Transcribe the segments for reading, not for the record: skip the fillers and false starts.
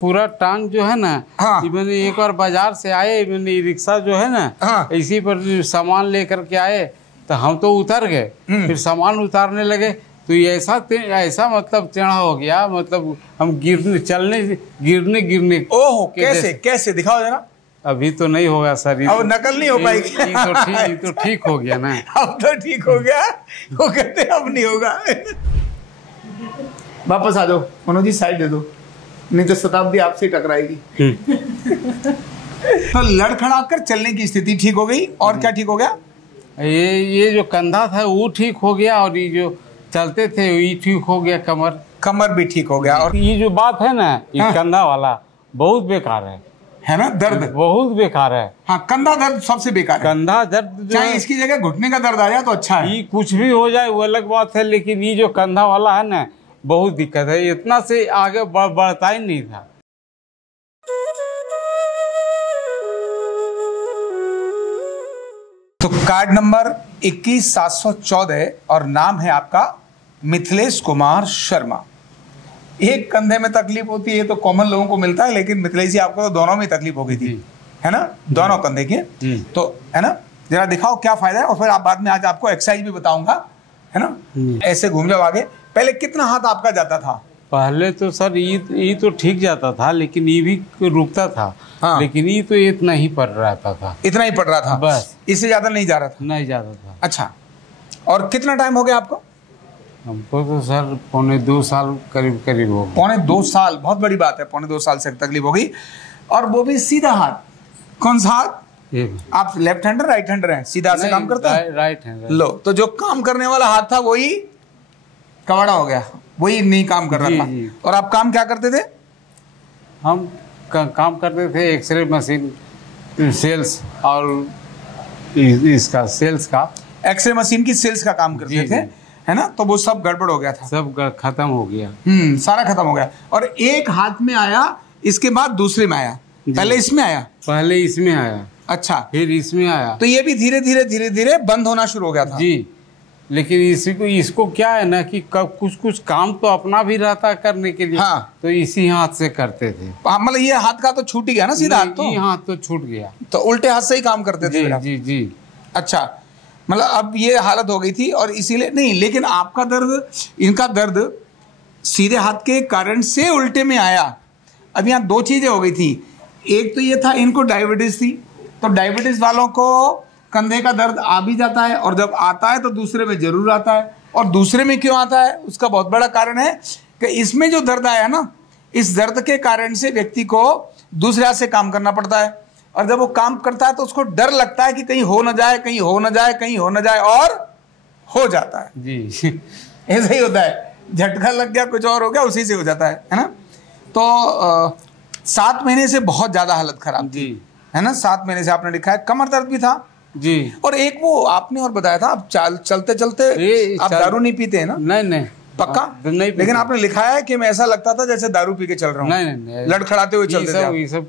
पूरा टांग जो है ना। हाँ। मैंने एक बार बाजार से आए, मैंने रिक्शा जो है ना। हाँ। इसी पर सामान लेकर के आए तो हम तो उतर गए, फिर सामान उतारने लगे तो ये ऐसा मतलब टेढ़ा हो गया, मतलब हम गिरने ओहो, कैसे कैसे दिखाओ जरा। अभी तो नहीं होगा सर, अब नकल नहीं हो पाएगी। ये तो ठीक हो गया ना। अब तो ठीक हो गया, वो कहते अब नहीं होगा। वापस आ जाओ मनोज जी, साइड दे दो, नहीं तो शताब्दी आपसे टकराएगी। तो लड़खड़ा कर चलने की स्थिति ठीक हो गई, और क्या ठीक हो गया? ये जो कंधा था वो ठीक हो गया, और ये जो चलते थे ये ठीक हो गया, कमर भी ठीक हो गया। और ये जो बात है ना, ये कंधा वाला बहुत बेकार है ना, दर्द बहुत बेकार है। हाँ, कंधा दर्द सबसे बेकार है। कंधा दर्द चाहे इसकी जगह घुटने का दर्द आ जाए तो अच्छा है। ये कुछ भी हो जाए वो अलग बात है, लेकिन ये जो कंधा वाला है ना बहुत दिक्कत है, इतना से आगे बढ़ता ही नहीं था। तो कार्ड नंबर 21714 और नाम है आपका मिथिलेश कुमार शर्मा। एक कंधे में तकलीफ होती है, ये तो कॉमन लोगों को मिलता है, लेकिन मिथिलेश जी आपको तो दोनों में तकलीफ हो गई थी, है ना, दोनों कंधे के। तो है ना, जरा दिखाओ क्या फायदा है, और फिर आप बाद में आज आपको एक्सरसाइज भी बताऊंगा, है ना। ऐसे घूम जाओ आगे। पहले कितना हाथ आपका जाता था? पहले तो सर ये तो ठीक जाता था, लेकिन ये भी रुकता था। हाँ। लेकिन ये तो इतना ही पड़ रहता था, इतना ही पड़ रहा था बस, इससे ज्यादा नहीं जा रहा था? नहीं जाता था। अच्छा, और कितना टाइम हो गया आपको? हमको तो सर 2.25 साल करीब हो गया। 2.25 साल, बहुत बड़ी बात है। 2.25 साल से तकलीफ हो गई, और वो भी सीधा हाथ। कौन सा हाथ? आप लेफ्ट हैंडर राइट हैंडर हैं? सीधा से काम करता है? Right hander. लो, तो जो काम करने वाला हाथ था वही कवाड़ा हो गया, वही नहीं काम कर रहा था। और आप काम क्या करते थे? हम काम करते थे एक्सरे मशीन सेल्स, और इसका सेल्स का, एक्सरे मशीन की सेल्स का काम करते थे, है ना। तो वो सब गड़बड़ हो गया था, सब खत्म हो गया। सारा खत्म हो गया। और एक हाथ में आया, इसके बाद दूसरे में आया। पहले इसमें आया? पहले इसमें आया। अच्छा, फिर इसमें आया। तो ये भी धीरे धीरे बंद होना शुरू हो गया था। जी, लेकिन इसको क्या है ना कि कुछ काम तो अपना भी रहता करने के लिए। हाँ। तो इसी हाथ से करते थे। मतलब ये हाथ का तो छूट ही गया ना, सीधा हाथ। तो ये हाथ तो छूट गया, तो उल्टे हाथ से ही काम करते थे। जी जी। अच्छा, मतलब अब ये हालत हो गई थी, और इसीलिए नहीं, लेकिन आपका दर्द, इनका दर्द सीधे हाथ के कारण से उल्टे में आया। अब यहाँ दो चीजें हो गई थी। एक तो ये था, इनको डायबिटीज थी, तो डायबिटीज वालों को कंधे का दर्द आ भी जाता है, और जब आता है तो दूसरे में जरूर आता है। और दूसरे में क्यों आता है, उसका बहुत बड़ा कारण है कि इसमें जो दर्द आया ना, इस दर्द के कारण से व्यक्ति को दूसरे हाथ से काम करना पड़ता है, और जब वो काम करता है तो उसको डर लगता है कि कहीं हो न जाए, कहीं हो न जाए, कहीं हो न जाए, और हो जाता है। जी ऐसा ही होता है, झटका लग गया, कुछ और हो गया, उसी से हो जाता है ना। तो 7 महीने से बहुत ज्यादा हालत खराब थी, है ना। 7 महीने से आपने लिखा है, कमर दर्द भी था जी। और एक वो आपने और बताया था, आप चलते चलते आप दारू नहीं पीते हैं ना? नहीं पक्का नहीं। लेकिन आपने लिखा है कि मैं ऐसा लगता था जैसे दारू पी के चल रहा हूँ। नहीं, लड़खड़ाते हुए चलते थे ये सब।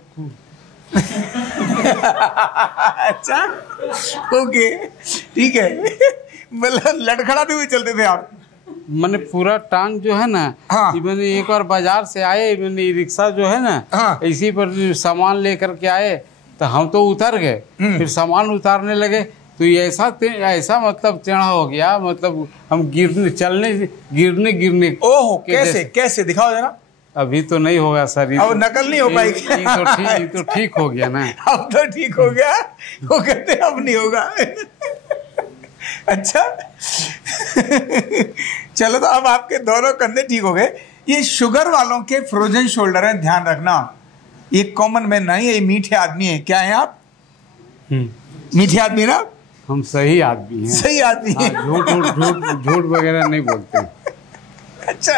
अच्छा, ओके, ठीक है। मतलब लड़खड़ाते हुए चलते थे आप? मैंने पूरा टांग जो है ना। हाँ। मैंने एक बार बाजार से आए, मैंने रिक्शा जो है ना। हाँ। इसी पर सामान लेकर के आए तो हम तो उतर गए, फिर सामान उतारने लगे तो ये ऐसा मतलब टेढ़ा हो गया, मतलब हम गिरने। ओहो, कैसे कैसे दिखाओ जरा। अभी तो नहीं होगा सर, अब नकल नहीं हो पाएगी। ये तो ठीक हो गया ना। अब तो ठीक हो गया, वो कहते अब नहीं होगा। अच्छा, चलो, तो अब आपके दोनों कंधे ठीक हो गए। ये शुगर वालों के फ्रोजन शोल्डर है, ध्यान रखना। ये कॉमन मैन नहीं है, ये मीठे आदमी है। क्या है आप? मीठे आदमी ना? हम सही आदमी हैं। सही आदमी है। झूठ वगैरह नहीं बोलते। अच्छा,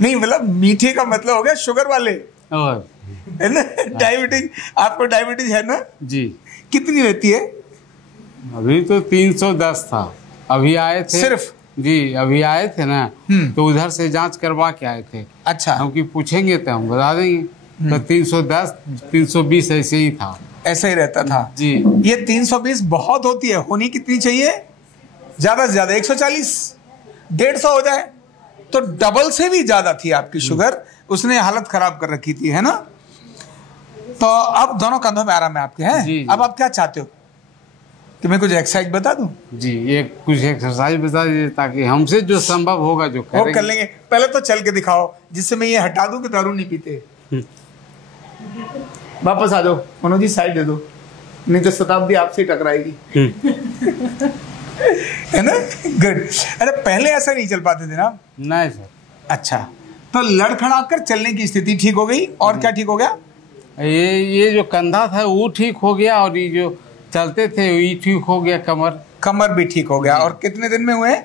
नहीं, मतलब मीठे का मतलब हो गया शुगर वाले, है ना। डायबिटीज, आपको डायबिटीज है ना? जी। कितनी रहती है? अभी तो 310 था, अभी आए थे सिर्फ। जी, अभी आए थे ना, तो उधर से जांच करवा के आए थे। अच्छा, हम की पूछेंगे तो हम बता देंगे। तो 310 320 ऐसे ही था, ऐसे ही रहता था जी। ये 320 बहुत होती है, होनी कितनी चाहिए? ज्यादा से ज्यादा 140, 150 हो जाए तो डबल से भी ज्यादा थी आपकी शुगर। उसने हालत खराब कर रखी थी, है ना। तो अब दोनों कंधों में आराम है आपके, हैं? जी, जी। अब आप क्या चाहते हो कि मैं कुछ एक्सरसाइज बता दूं? जी, ये कुछ एक्सरसाइज बता दीजिए ताकि हमसे जो संभव होगा जो वो करेंगे। कर लेंगे। पहले तो चल के दिखाओ जिससे मैं ये हटा दूं कि दारू नहीं पीते। वापस आ जाओ मनोज जी, साइड दे दो, नहीं तो शताब्दी आपसे ही टकराएगी। है ना? गुड। अरे पहले ऐसा नहीं चल पाते थे ना? नहीं सर। अच्छा, तो लड़खड़ा कर चलने की स्थिति ठीक हो गई, और क्या ठीक हो गया? ये जो कंधा था वो ठीक हो गया, और ये जो चलते थे ये ठीक हो गया, कमर भी ठीक हो गया। और कितने दिन में हुए?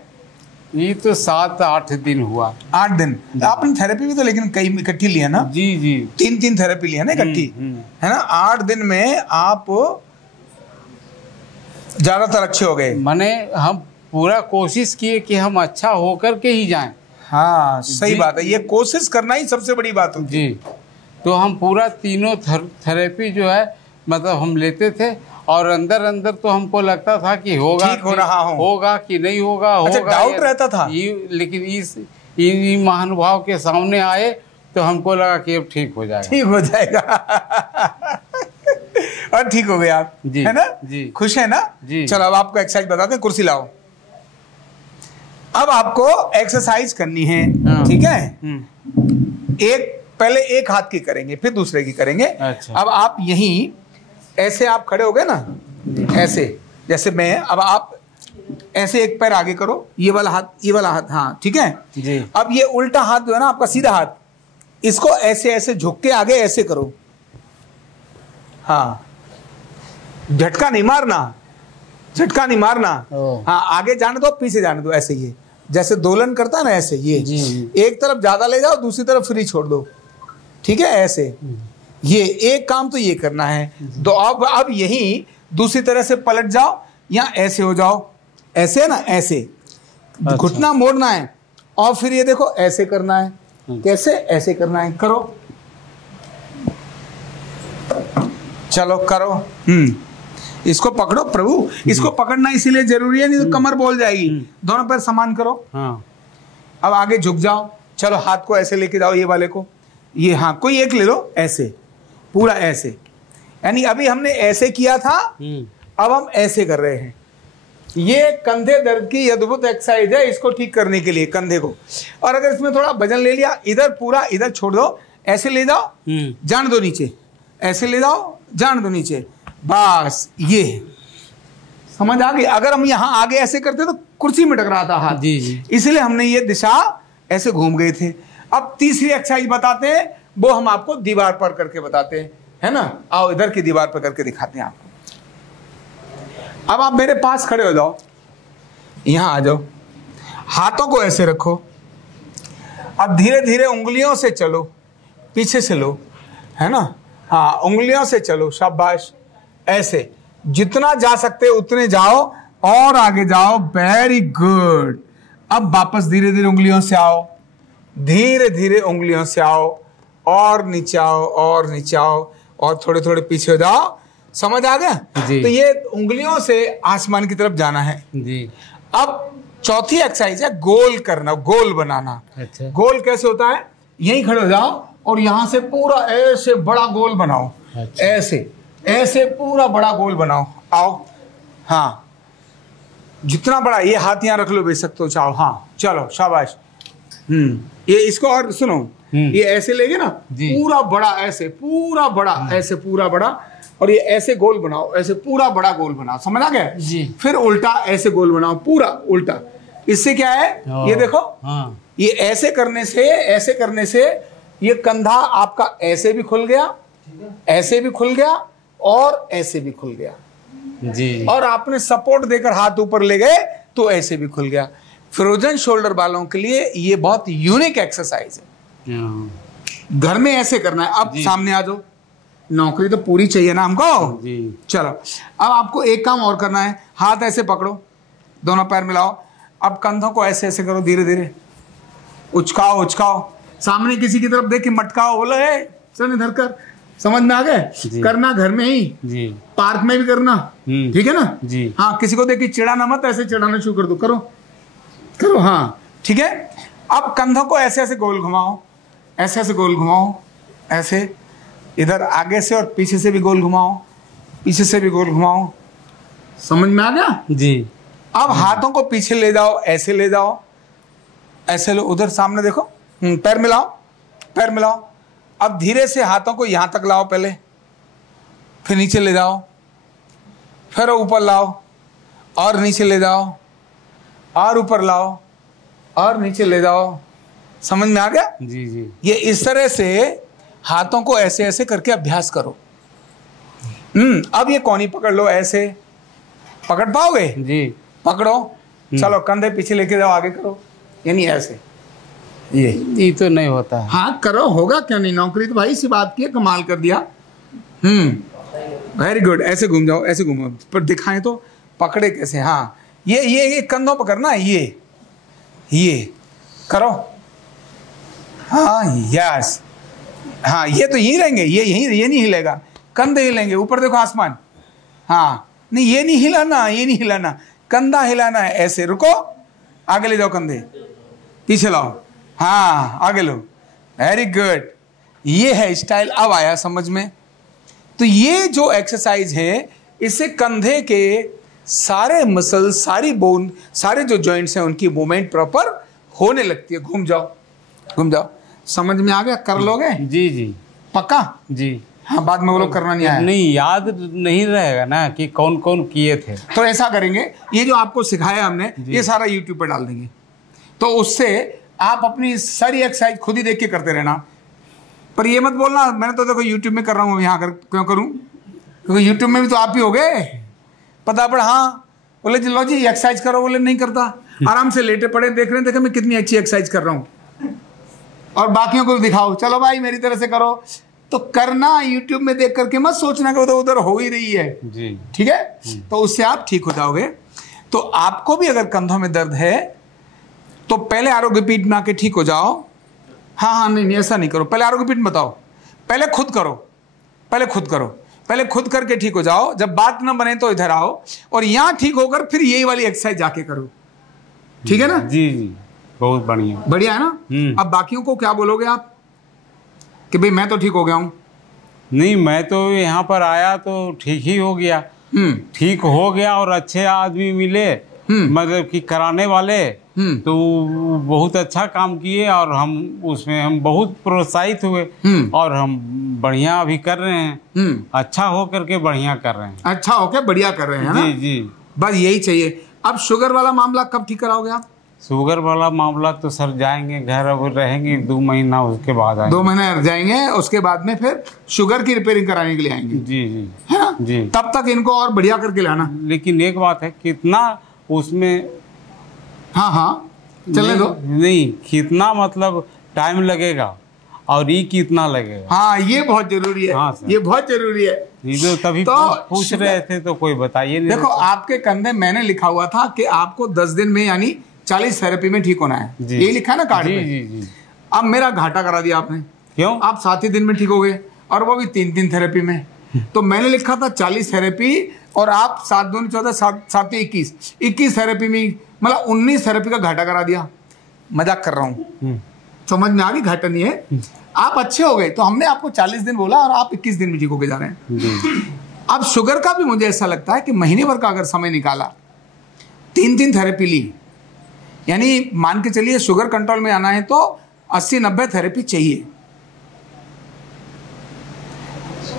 ये तो 7-8 दिन हुआ। 8 दिन। आपने थेरेपी भी तो लेकिन कई इकट्ठी लिया ना? जी जी, 3 थेरेपी लिया ना इकट्ठी, है ना? 8 दिन में आप ज्यादातर अच्छे हो गए। माने हम पूरा कोशिश किए कि हम अच्छा होकर के ही जाएं। हाँ, सही जी। बात है, ये कोशिश करना ही सबसे बड़ी बात होती है। जी, तो हम पूरा तीनों थेरेपी जो है मतलब हम लेते थे, और अंदर अंदर तो हमको लगता था कि होगा, ठीक हो रहा हूं। होगा कि नहीं होगा, अच्छा, होगा डाउट रहता था। लेकिन इन महानुभाव के सामने आए तो हमको लगा कि अब ठीक हो जाएगा। ठीक हो जाएगा। और ठीक हो गए आप, जी, है ना? जी। खुश है ना? जी। चलो अब आपको एक्सरसाइज बताते हैं, कुर्सी लाओ। अब आपको एक्सरसाइज करनी है, हाँ। ठीक है? पहले एक हाथ की करेंगे, फिर दूसरे की करेंगे। अच्छा। अब आप यहीं ऐसे आप खड़े हो गए ना, ऐसे जैसे मैं, अब आप ऐसे एक पैर आगे करो, ये वाला हाथ, हाँ ठीक है जी। अब ये उल्टा हाथ जो है ना आपका, सीधा हाथ, इसको ऐसे ऐसे झुक के आगे ऐसे करो। हाँ, झटका नहीं मारना, हाँ आगे जाने दो, पीछे जाने दो, ऐसे ये जैसे दोलन करता है ना, ऐसे ये जी। एक तरफ ज्यादा ले जाओ, दूसरी तरफ फ्री छोड़ दो, ठीक है? ऐसे ये एक काम तो ये करना है। तो अब यही दूसरी तरह से पलट जाओ, या ऐसे हो जाओ, ऐसे है ना, ऐसे घुटना मोड़ना है, और फिर ये देखो ऐसे करना है। कैसे? ऐसे करना है, करो, चलो करो। इसको पकड़ो प्रभु, इसको पकड़ना इसीलिए जरूरी है, नहीं तो कमर बोल जाएगी। दोनों पैर समान करो। हाँ। अब आगे झुक जाओ, चलो हाथ को ऐसे लेके जाओ, ये वाले को, ये, हाँ कोई एक ले लो, ऐसे पूरा ऐसे, यानी अभी हमने ऐसे किया था, अब हम ऐसे कर रहे हैं। ये कंधे दर्द की अद्भुत एक्सरसाइज है, इसको ठीक करने के लिए कंधे को। और अगर इसमें थोड़ा वजन ले लिया, इधर पूरा इधर छोड़ दो, ऐसे ले जाओ, जान दो नीचे, ऐसे ले जाओ, जान दो नीचे, बस ये समझ आ गई। अगर हम यहाँ आगे ऐसे करते तो कुर्सी में टकराता हाथ, जी जी, इसलिए हमने ये दिशा ऐसे घूम गए थे। अब तीसरी एक्सरसाइज बताते हैं, वो हम आपको दीवार पर करके बताते हैं, है ना? आओ इधर की दीवार पर करके दिखाते हैं आपको। अब आप मेरे पास खड़े हो जाओ, यहां आ जाओ, हाथों को ऐसे रखो, अब धीरे धीरे उंगलियों से चलो, पीछे से लो, है ना? हाँ, उंगलियों से चलो, शाबाश, ऐसे जितना जा सकते उतने जाओ, और आगे जाओ, वेरी गुड। अब वापस धीरे धीरे उंगलियों से आओ, धीरे धीरे उंगलियों से आओ, और नीचे आओ, और नीचे आओ, और थोड़े थोड़े पीछे हो जाओ। समझ आ गया? तो ये उंगलियों से आसमान की तरफ जाना है जी। अब चौथी एक्सरसाइज है गोल करना, गोल बनाना। अच्छा। गोल कैसे होता है? यहीं खड़े हो जाओ, और यहां से पूरा ऐसे बड़ा गोल बनाओ। अच्छा। ऐसे ऐसे पूरा बड़ा गोल बनाओ। आओ, हाँ जितना बड़ा, ये हाथ यहाँ रख लो, बेच सकते हो, चाहो। हाँ चलो, शाबाश। ये इसको और सुनो, ये ऐसे लेगे ना, पूरा बड़ा ऐसे, पूरा बड़ा ऐसे, पूरा बड़ा, और ये ऐसे गोल बनाओ, ऐसे पूरा बड़ा गोल बनाओ। समझ आ गया? जी। फिर उल्टा ऐसे गोल बनाओ, पूरा उल्टा। इससे क्या है, ये देखो, हाँ। ये ऐसे करने से ये कंधा आपका ऐसे भी खुल गया, ऐसे भी खुल गया, और ऐसे भी खुल गया जी। और आपने सपोर्ट देकर हाथ ऊपर ले गए तो ऐसे भी खुल गया। फ्रोजन शोल्डर वालों के लिए ये बहुत यूनिक एक्सरसाइज है। घर में ऐसे करना है। अब सामने आ जाओ, नौकरी तो पूरी चाहिए ना हमको जी। चलो, अब आपको एक काम और करना है, हाथ ऐसे पकड़ो, दोनों पैर मिलाओ, अब कंधों को ऐसे ऐसे करो, धीरे धीरे उचकाओ उचकाओ, सामने किसी की तरफ देख के मटकाओ, बोलो है सर इधर कर। समझ में आ गए? करना घर में ही जी, पार्क में भी करना, ठीक है ना जी। हाँ, किसी को देख के चिढ़ाना मत, ऐसे चिढ़ाना शुरू कर दो, करो करो, हाँ ठीक है। अब कंधों को ऐसे ऐसे गोल घुमाओ, ऐसे ऐसे गोल घुमाओ, ऐसे इधर आगे से और पीछे से भी गोल घुमाओ, पीछे से भी गोल घुमाओ। समझ में आ गया जी। अब हाथों को पीछे ले जाओ, ऐसे ले जाओ, ऐसे लो, उधर सामने देखो, पैर मिलाओ, पैर मिलाओ। अब धीरे से हाथों को यहां तक लाओ पहले, फिर नीचे ले जाओ, फिर ऊपर लाओ और नीचे ले जाओ, और ऊपर लाओ और नीचे ले जाओ। समझ में आ गया? जी जी। ये इस तरह से हाथों को ऐसे ऐसे करके अभ्यास करो। अब ये कोनी पकड़ लो, ऐसे पकड़ पाओगे? जी। पकड़ो, चलो कंधे पीछे लेके जाओ, आगे करो, यानी ऐसे। ये तो नहीं होता है। हाँ करो, होगा क्यों नहीं, नौकरी तो भाई इसी बात की है, कमाल कर दिया। वेरी गुड, ऐसे घूम जाओ, ऐसे घूमो, पर दिखाएं तो पकड़े कैसे। हाँ ये कंधों पकड़ना, ये करो। हाँ यस, हाँ ये तो यहीं रहेंगे, ये नहीं हिलेगा, कंधे हिलेंगे, ऊपर देखो आसमान। हाँ नहीं ये नहीं हिलाना, ये नहीं हिलाना, कंधा हिलाना है, ऐसे रुको, आगे ले जाओ, कंधे पीछे लाओ, हाँ आगे लो, वेरी गुड। ये है स्टाइल, अब आया समझ में। तो ये जो एक्सरसाइज है, इससे कंधे के सारे मसल, सारी बोन, सारे जो जॉइंट्स हैं उनकी मूवमेंट प्रॉपर होने लगती है। घूम जाओ, घूम जाओ। समझ में आ गया? कर लोगे? जी जी। पक्का? जी। हाँ, बाद में वो लोग करना नहीं आया। नहीं, याद नहीं रहेगा ना कि कौन कौन किए थे। तो ऐसा करेंगे, ये जो आपको सिखाया हमने, ये सारा यूट्यूब पर डाल देंगे, तो उससे आप अपनी सारी एक्सरसाइज खुद ही देख के करते रहना। पर ये मत बोलना मैंने तो देखो यूट्यूब में कर रहा हूँ, यहाँ क्यों करूँ, क्योंकि यूट्यूब में भी तो आप ही हो गए। पता पड़ा, हाँ बोले जी लो जी एक्सरसाइज करो, बोले नहीं करता, आराम से लेटे पड़े देख रहे हैं, देखो मैं कितनी अच्छी एक्सरसाइज कर रहा हूँ, और बाकियों को भी दिखाओ, चलो भाई मेरी तरह से करो। तो करना यूट्यूब में देख करके मत सोचना कि तो उधर हो ही रही है जी, ठीक है? तो उससे आप ठीक हो जाओगे। तो आपको भी अगर कंधों में दर्द है तो पहले आरोग्य पीठ में आके ठीक हो जाओ। हाँ नहीं ऐसा नहीं करो, पहले आरोग्य पीठ बताओ, पहले खुद करो, पहले खुद करके ठीक हो जाओ। जब बात ना बने तो इधर आओ और यहां ठीक होकर फिर यही वाली एक्सरसाइज जाके करो, ठीक है ना? जी जी, बहुत बढ़िया, बढ़िया है ना? अब बाकियों को क्या बोलोगे आप कि भाई मैं तो ठीक हो गया हूं? नहीं, मैं तो यहाँ पर आया तो ठीक ही हो गया, ठीक हो गया, और अच्छे आदमी मिले, मतलब कि कराने वाले, तो बहुत अच्छा काम किए, और हम उसमें हम बहुत प्रोत्साहित हुए, और हम बढ़िया अभी कर रहे हैं, अच्छा हो करके बढ़िया कर रहे हैं, अच्छा होके बढ़िया कर रहे हैं ना? जी जी, बस यही चाहिए। अब शुगर वाला मामला कब ठीक कराओगे आप? शुगर वाला मामला तो सर जाएंगे घर, अब रहेंगे 2 महीना, उसके बाद आएंगे। 2 महीने जाएंगे, उसके बाद में फिर शुगर की रिपेयरिंग कराने के लिए आएंगे। जी जी, है ना? जी। तब तक इनको और बढ़िया करके लाना। लेकिन एक बात है, कितना उसमें, हाँ चलने दो, नहीं कितना मतलब टाइम लगेगा और ये कितना लगेगा, हाँ ये बहुत जरूरी है। हाँ ये बहुत जरूरी है। ये तभी तो पूछ रहे थे तो कोई बताइए नहीं। देखो आपके कंधे मैंने लिखा हुआ था कि आपको 10 दिन में यानी 40 थेरेपी में ठीक होना है, यही लिखा है ना कार्ड पे? जी जी। अब मेरा घाटा करा दिया आपने। क्यों? आप 7 ही दिन में ठीक हो गए, और वो भी 3 थेरेपी में। तो मैंने लिखा था 40 थेरेपी, और आप 7 दूनी 14, 7 21 थेरेपी में, मतलब 19 थेरेपी का घाटा करा दिया। मजाक कर रहा हूँ, समझ में आ गई? घाटा नहीं है, आप अच्छे हो गए। तो हमने आपको 40 दिन बोला और आप 21 दिन में ठीक होके जा रहे हैं। अब शुगर का भी मुझे ऐसा लगता है कि महीने भर का अगर समय निकाला, 3 थेरेपी ली, यानी मान के चलिए शुगर कंट्रोल में आना है तो 80-90 थेरेपी चाहिए।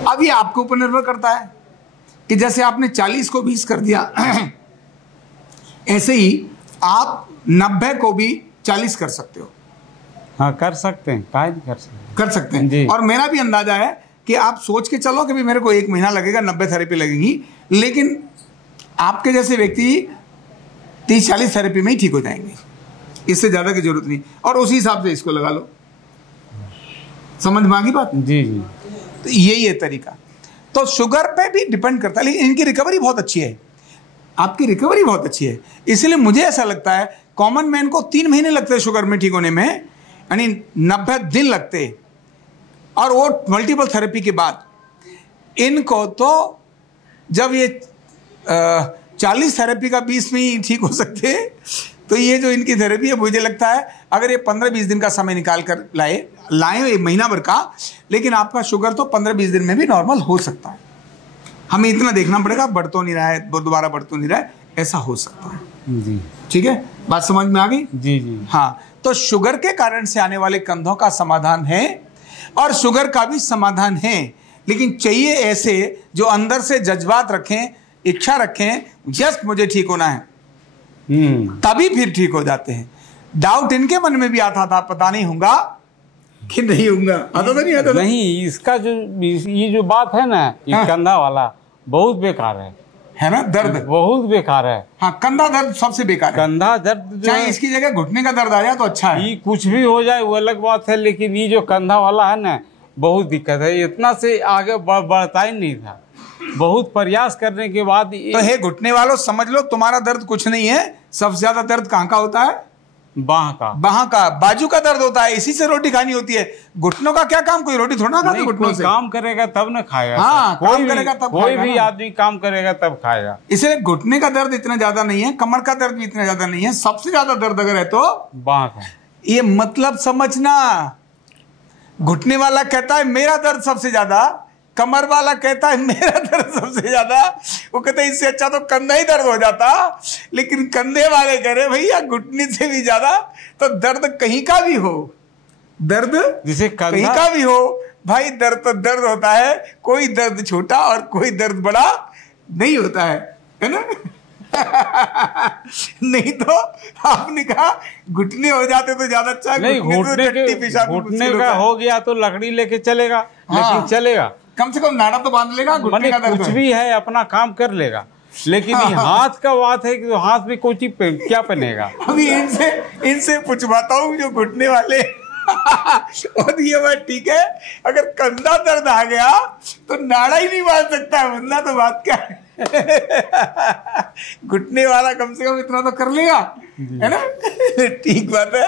अब ये आपके ऊपर निर्भर करता है कि जैसे आपने 40 को 20 कर दिया, ऐसे ही आप 90 को भी 40 कर सकते हो। हाँ कर सकते हैं, काहे नहीं कर सकते हैं जी। और मेरा भी अंदाजा है कि आप सोच के चलो कि भी मेरे को 1 महीना लगेगा, 90 थेरेपी लगेगी, लेकिन आपके जैसे व्यक्ति 30-40 थेरेपी में ही ठीक हो जाएंगे, इससे ज्यादा की जरूरत नहीं। और उसी हिसाब से इसको लगा लो। समझ में आ गई बात? जी जी। तो यही है तरीका। तो शुगर पे भी डिपेंड करता है, लेकिन इनकी रिकवरी बहुत अच्छी है, आपकी रिकवरी बहुत अच्छी है। इसलिए मुझे ऐसा लगता है कॉमन मैन को 3 महीने लगते हैं शुगर में ठीक होने में, यानी 90 दिन लगते, और वो मल्टीपल थेरेपी के बाद। इनको तो जब ये 40 थेरेपी का 20 में ही ठीक हो सकते, तो ये जो इनकी थेरेपी है, मुझे लगता है अगर ये 15-20 दिन का समय निकाल कर लाए एक महीना भर का, लेकिन आपका शुगर तो 15-20 दिन में भी नॉर्मल हो सकता है। हमें इतना देखना पड़ेगा बढ़ तो नहीं रहा है, दोबारा बढ़ तो नहीं रहा है, ऐसा हो सकता है जी। ठीक है, बात समझ में आ गई? जी जी। हाँ, तो शुगर के कारण से आने वाले कंधों का समाधान है और शुगर का भी समाधान है, लेकिन चाहिए ऐसे जो अंदर से जज्बात रखें, इच्छा रखें, जस्ट मुझे ठीक होना है, तभी फिर ठीक हो जाते हैं। डाउट इनके मन में भी आता था, पता नहीं होगा कि नहीं होगा, आता तो नहीं आता था? नहीं, इसका जो ये जो बात है ना, ये कंधा वाला बहुत बेकार है ना? दर्द बहुत बेकार है। हाँ, कंधा दर्द सबसे बेकार है। कंधा दर्द चाहे इसकी जगह घुटने का दर्द आ जाए तो अच्छा है, ये कुछ भी हो जाए वो अलग बात है, लेकिन ये जो कंधा वाला है ना, बहुत दिक्कत है। इतना से आगे बढ़ता ही नहीं था, बहुत प्रयास करने के बाद। तो हे घुटने वालों, समझ लो तुम्हारा दर्द कुछ नहीं है। सबसे ज्यादा दर्द कहाँ का होता है? बाह का, बाजू का दर्द होता है, इसी से रोटी खानी होती है। घुटनों का क्या काम? कोई रोटी थोड़ा ना खाते घुटनों से। काम करेगा तब न खाएगा। हाँ, काम करेगा तब कोई भी आदमी काम करेगा तब खाएगा। इसलिए घुटने का दर्द इतना ज्यादा नहीं है, कमर का दर्द भी इतना ज्यादा नहीं है। सबसे ज्यादा दर्द अगर है तो बाह का। ये मतलब समझना, घुटने वाला कहता है मेरा दर्द सबसे ज्यादा, कमर वाला कहता है मेरा दर्द सबसे ज्यादा। वो कहते हैं इससे अच्छा तो कंधा ही दर्द हो जाता, लेकिन कंधे वाले कह रहे भैया घुटने से भी ज्यादा। तो दर्द कहीं का भी हो, दर्द जिसे कहीं का भी हो भाई, दर्द तो दर्द होता है। कोई दर्द छोटा और कोई दर्द बड़ा नहीं होता है ना? नहीं तो आपने कहा घुटने हो जाते तो ज्यादा अच्छा। नहीं, घुटने का हो गया तो लकड़ी लेके चलेगा, लेकिन चलेगा कम से कम नाड़ा तो बांध लेगा। घुटने का दर्द कुछ भी है अपना काम कर लेगा, लेकिन हाथ का बात है कि हाथ में कोई चीज क्या पहनेगा। अभी इनसे पूछवाता हूँ जो घुटने वाले और ये बात ठीक है, अगर कंधा दर्द आ गया तो नाड़ा ही नहीं बांध सकता है बंदा, तो बात क्या है? घुटने वाला कम से कम इतना तो कर लेगा, है ना? ठीक बात है।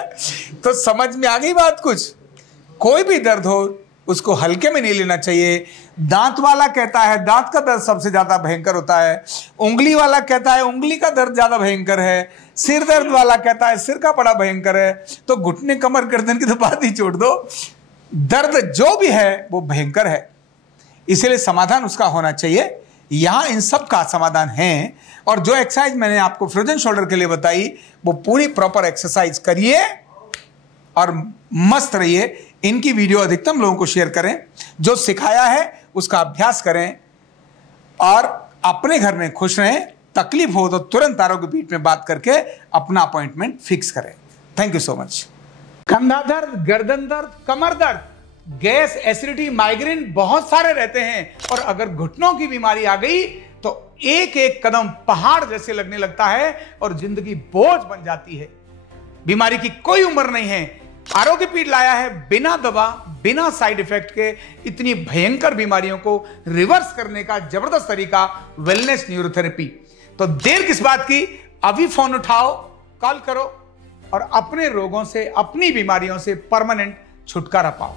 तो समझ में आ गई बात कुछ? कोई भी दर्द हो उसको हल्के में नहीं लेना चाहिए। दांत वाला कहता है दांत का दर्द सबसे ज्यादा भयंकर होता है, उंगली वाला कहता है उंगली का दर्द ज्यादा भयंकर है, सिर दर्द वाला कहता है सिर का बड़ा भयंकर है। तो घुटने कमर गर्दन की तो बात ही छोड़ दो, दर्द जो भी है वो भयंकर है, इसलिए समाधान उसका होना चाहिए। यहां इन सब का समाधान है, और जो एक्सरसाइज मैंने आपको फ्रोजन शोल्डर के लिए बताई वो पूरी प्रॉपर एक्सरसाइज करिए और मस्त रहिए। इनकी वीडियो अधिकतम लोगों को शेयर करें, जो सिखाया है उसका अभ्यास करें और अपने घर में खुश रहें। तकलीफ हो तो तुरंत आरोग्य पीठ में बात करके अपना अपॉइंटमेंट फिक्स करें। Thank you so much. कंधा दर्द, गर्दन दर्द, कमर दर्द, गैस, एसिडिटी, माइग्रेन बहुत सारे रहते हैं, और अगर घुटनों की बीमारी आ गई तो एक एक कदम पहाड़ जैसे लगने लगता है और जिंदगी बोझ बन जाती है। बीमारी की कोई उम्र नहीं है। आरोग्य पीठ लाया है बिना दवा, बिना साइड इफेक्ट के इतनी भयंकर बीमारियों को रिवर्स करने का जबरदस्त तरीका, वेलनेस न्यूरोथेरेपी। तो देर किस बात की, अभी फोन उठाओ, कॉल करो और अपने रोगों से, अपनी बीमारियों से परमानेंट छुटकारा पाओ।